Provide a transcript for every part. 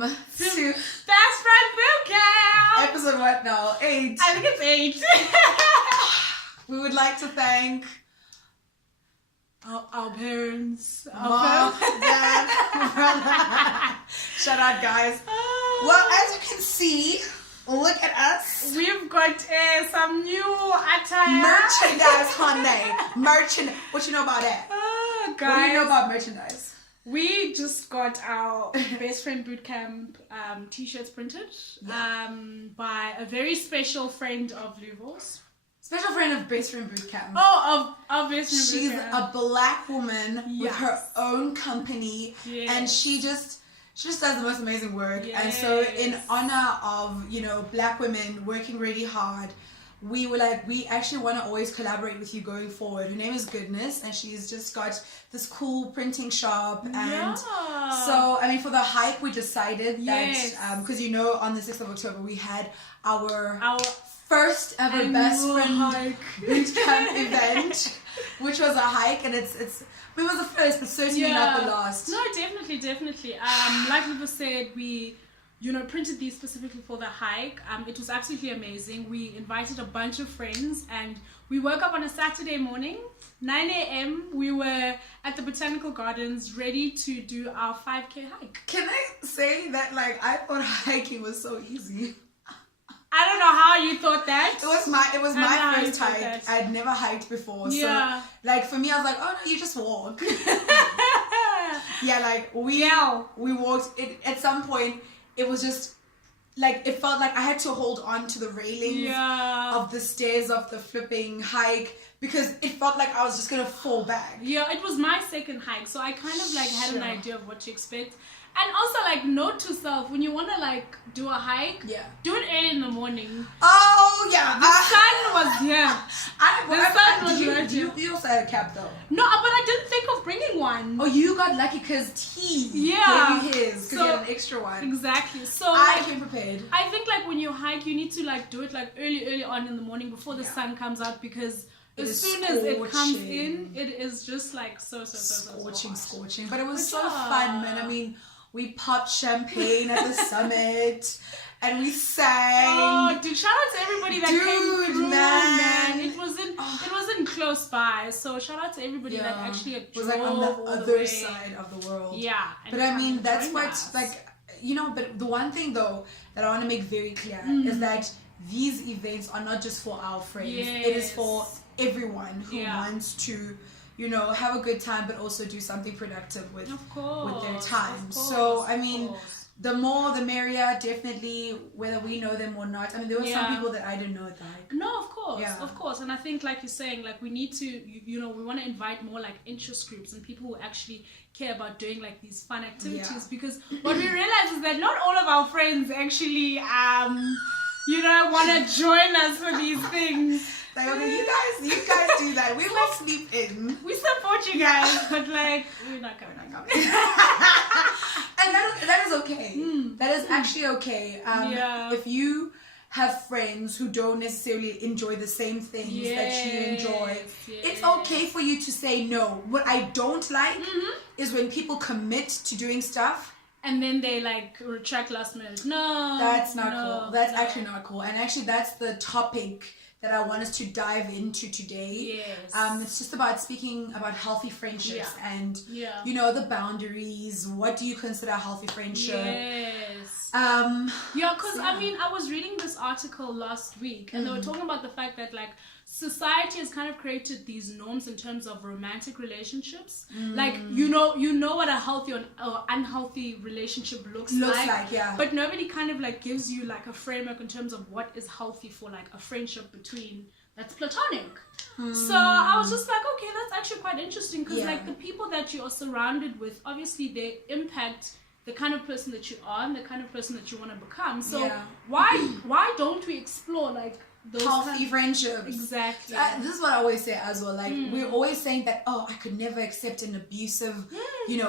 to Bestfriend Bootcamp! episode what now? 8. I think it's 8. We would like to thank our parents, our Mom, family. Dad, brother. Shout out, guys. Well, as you can see, look at us. We've got some new attire. Merchandise, honey. What you know about that? Oh, guys. What do you know about merchandise? We just got our Bestfriend Bootcamp t-shirts printed by a very special friend of Louisville's. Special friend of Bestfriend Bootcamp. Oh, of Bestfriend She's Bootcamp. a black woman with Yes. her own company, Yes. and she just does the most amazing work. Yes. And so, in honor of black women working really hard, we were like, we actually want to always collaborate with you going forward. Her name is Goodness, and she's just got this cool printing shop. And so, I mean, for the hike, we decided that because on the 6th of October we had our first ever Bestfriend Bootcamp event, which was a hike, and it was the first, but certainly not the last. No, definitely. Like Liva said, we printed these specifically for the hike. It was absolutely amazing. We invited a bunch of friends, and we woke up on a Saturday morning, 9 a.m. We were at the Botanical Gardens ready to do our 5K hike. Can I say that, I thought hiking was so easy. I don't know how you thought that. It was my first hike. That. I'd never hiked before. Yeah. So, for me, I was like, oh no, you just walk. We walked. At some point, it was just, it felt like I had to hold on to the railings of the stairs of the flipping hike, because it felt like I was just going to fall back. Yeah, it was my second hike, so I kind of, had an idea of what to expect. And also, note to self, when you want to, do a hike, do it early in the morning. Oh, yeah. The sun was here. You also had a cap, though. No, but I didn't think of bringing one. Oh, you got lucky because T gave you his, because you had an extra one. Exactly. So, I came prepared. I think, when you hike, you need to, do it, early on in the morning before the sun comes out, because as soon as it comes in, it is just, so scorching. But it was so fun, man. I mean, we popped champagne at the summit, and we sang. Oh, dude! Shout out to everybody that came through, man. It wasn't close by, so shout out to everybody that actually drove on the other side of the world. Yeah, but I mean, that's what But the one thing though that I want to make very clear is that these events are not just for our friends. Yes. It is for everyone who wants to. Have a good time, but also do something productive with their time. So, I mean, the more the merrier, definitely, whether we know them or not. I mean, there were some people that I didn't know that. No, of course. And I think, like you're saying, we need to, we want to invite more, interest groups and people who actually care about doing, these fun activities. Because what we realize is that not all of our friends actually, want to join us for these things. Okay, you guys do that. We will sleep in. We support you guys, but we're not coming. And that is okay. That is actually okay. If you have friends who don't necessarily enjoy the same things that you enjoy, it's okay for you to say no. What I don't like is when people commit to doing stuff and then they retract last minute. No, that's not cool. That's actually not cool. And actually, that's the topic that I want us to dive into today. Yes. It's just about speaking about healthy friendships and the boundaries. What do you consider a healthy friendship? Yes. Because I was reading this article last week, and they were talking about the fact that society has kind of created these norms in terms of romantic relationships. You know what a healthy or unhealthy relationship looks like. But nobody kind of gives you a framework in terms of what is healthy for a friendship between that's platonic. So I was just okay, that's actually quite interesting, because the people that you are surrounded with, obviously they impact the kind of person that you are and the kind of person that you want to become. So why don't we explore those healthy friendships? Exactly. This is what I always say as well. We're always saying that, I could never accept an abusive,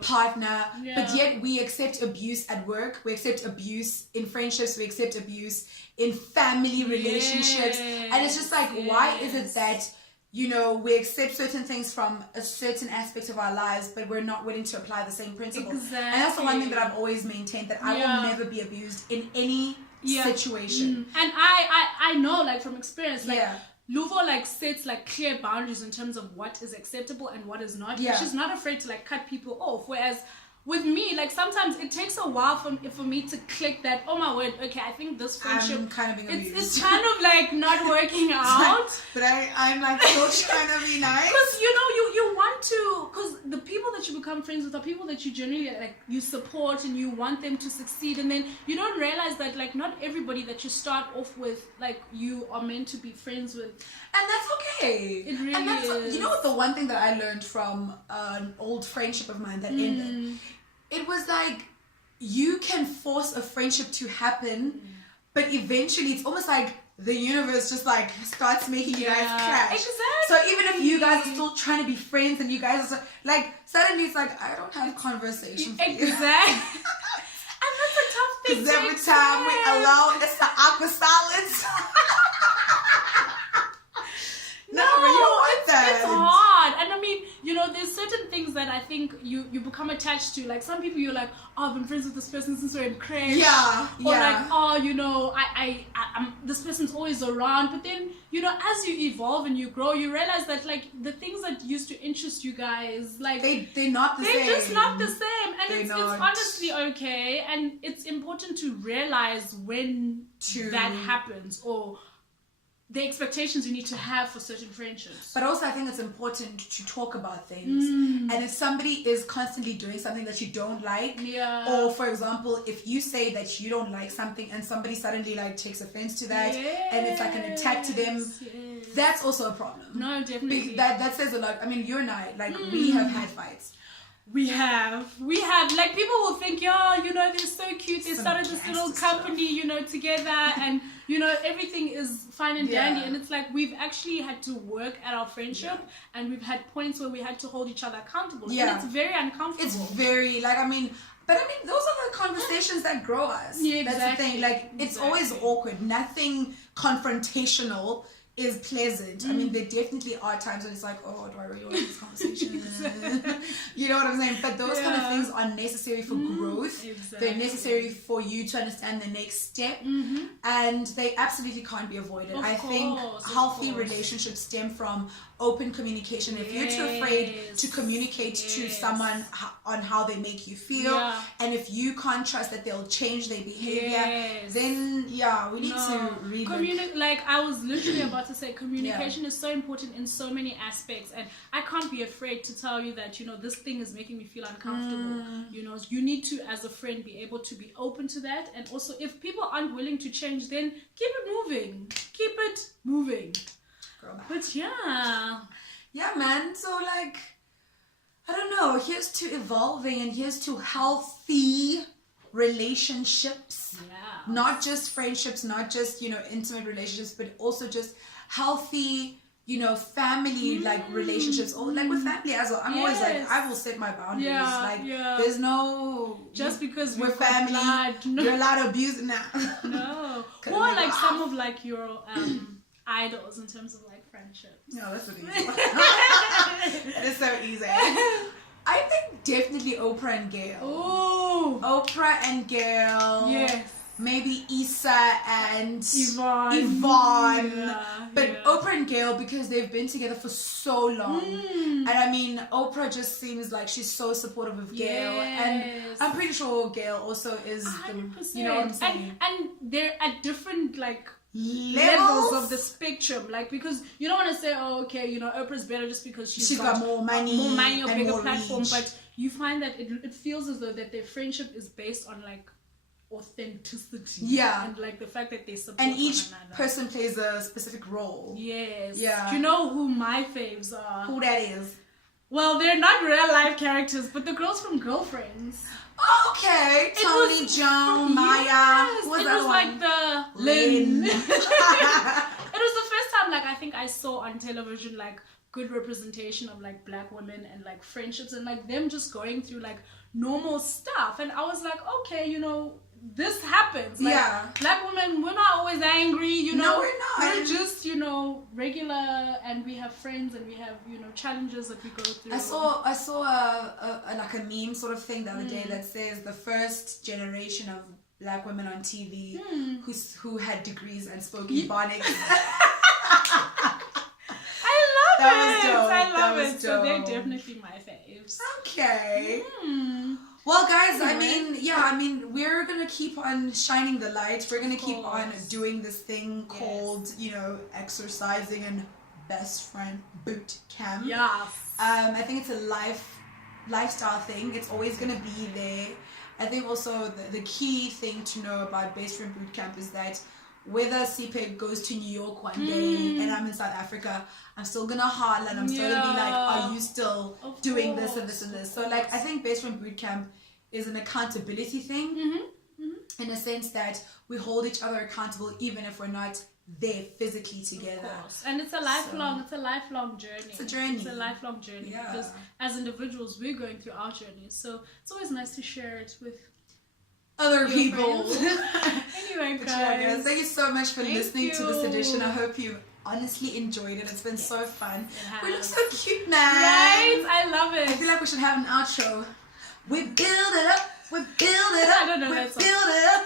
partner. But yet we accept abuse at work. We accept abuse in friendships. We accept abuse in family relationships. And it's just why is it that you know, we accept certain things from a certain aspect of our lives, but we're not willing to apply the same principles. Exactly. And that's the one thing that I've always maintained, that I will never be abused in any situation. And I know, like, from experience, like, Luvo, like, sets, like, clear boundaries in terms of what is acceptable and what is not. She's not afraid to, like, cut people off, whereas with me, like, sometimes it takes a while for me to click that, oh my word, okay, I think this friendship, I'm kind of being abused. It's kind of like not working out. But I'm like still trying to be nice. Because, you know, you want to, because the people that you become friends with are people that you generally, like, you support and you want them to succeed. And then you don't realize that, like, not everybody that you start off with, like, you are meant to be friends with. And that's okay. It really is. You know what, the one thing that I learned from an old friendship of mine that ended, it was like, you can force a friendship to happen, but eventually it's almost like the universe just like starts making you guys clash. Exactly. So even if you guys are still trying to be friends and you guys are like, suddenly it's like, I don't have conversation for you. Exactly. And that's a tough thing. Because every time we allow, it's the awkward silence. No, but you don't want that. It's hard. And I mean, you know, there's certain things that I think you become attached to. Like, some people, you're like, oh, I've been friends with this person since we're in crèche. Or like, oh, you know, I'm this person's always around. But then, you know, as you evolve and you grow, you realize that, like, the things that used to interest you guys, like, they're not the same. They're just not the same. And it's honestly okay. And it's important to realize when that happens, or the expectations you need to have for certain friendships. But also I think it's important to talk about things. And if somebody is constantly doing something that you don't like, or for example, if you say that you don't like something and somebody suddenly like takes offense to that, and it's like an attack to them, that's also a problem. No, definitely. That says a lot. I mean, you and I, like, we have had fights. We have, like, people will think, yeah, you know, they're so cute, they started this little company, you know, together, and, you know, everything is fine and dandy, and it's like, we've actually had to work at our friendship, and we've had points where we had to hold each other accountable, and it's very uncomfortable. It's very, like, I mean, those are the conversations that grow us. Yeah, exactly. That's the thing, like, it's always awkward. Nothing confrontational is pleasant. I mean, there definitely are times when it's like, oh, do I really want this conversation? You know what I'm saying? But those kind of things are necessary for growth. They're necessary for you to understand the next step, and they absolutely can't be avoided. I think healthy relationships stem from open communication. If you're too afraid to communicate to someone on how they make you feel, and if you can't trust that they'll change their behavior, then we need to read like, I was literally about to say, communication is so important in so many aspects, and I can't be afraid to tell you that, you know, this thing is making me feel uncomfortable. You know, you need to, as a friend, be able to be open to that, and also if people aren't willing to change, then keep it moving. But yeah, man, so like, I don't know, here's to evolving, and here's to healthy relationships, not just friendships, not just, you know, intimate relationships, but also just healthy, you know, family like relationships, or like with family as well. I'm always like, I will set my boundaries. There's no, just because we're family, you're allowed to abuse it now. No. Or like some of like your idols in terms of like friendships. No, that's an easy one. That is so easy. I think definitely Oprah and Gail. Oh, Oprah and Gail. Yes. Maybe Issa and Yvonne. But Oprah and Gail, because they've been together for so long. And I mean, Oprah just seems like she's so supportive of Gail. And I'm pretty sure Gail also is 100%. You know what I'm saying? And they're at different like levels of the spectrum, like, because you don't want to say, oh, okay, you know, Oprah's better just because she's got more money or and bigger more platform, reach. but you find that it feels as though that their friendship is based on like authenticity, and like the fact that they support and each one another. person plays a specific role. Do you know who my faves are? Who that is? Well, they're not real life characters, but the girls from Girlfriends. Oh, okay. Tony, Joan, Maya. It was like the Lynn. It was the first time, like, I think I saw on television like good representation of like black women and like friendships and like them just going through like normal stuff, and I was like, okay, you know, this happens. Like, black women, we're not always angry, you know. No, we're not. We're just, you know, regular, and we have friends, and we have, you know, challenges that we go through. I saw like a meme sort of thing the other day that says the first generation of black women on TV who had degrees and spoke Ebonics. I love it. So they're definitely my faves. Okay. Well, guys, I mean, we're gonna keep on shining the light. We're gonna keep on doing this thing called, you know, exercising and Bestfriend Bootcamp. Yes. I think it's a lifestyle thing. It's always gonna be there. I think also the key thing to know about Bestfriend Bootcamp is that whether CPEG goes to New York one day and I'm in South Africa, I'm still gonna holler and I'm still gonna be like, are you still doing this and this and this? So like, I think Bestfriend Bootcamp is an accountability thing in a sense that we hold each other accountable even if we're not there physically together. Of course. And it's a lifelong journey. It's a journey. It's a lifelong journey because as individuals we're going through our journeys. So it's always nice to share it with other people. Anyway, guys, thank you so much for listening to this edition. I hope you honestly enjoyed it. It's been so fun. We look so cute, man. Right? I love it. I feel like we should have an outro. We build it up. We build it up. I don't know we that song. build it up.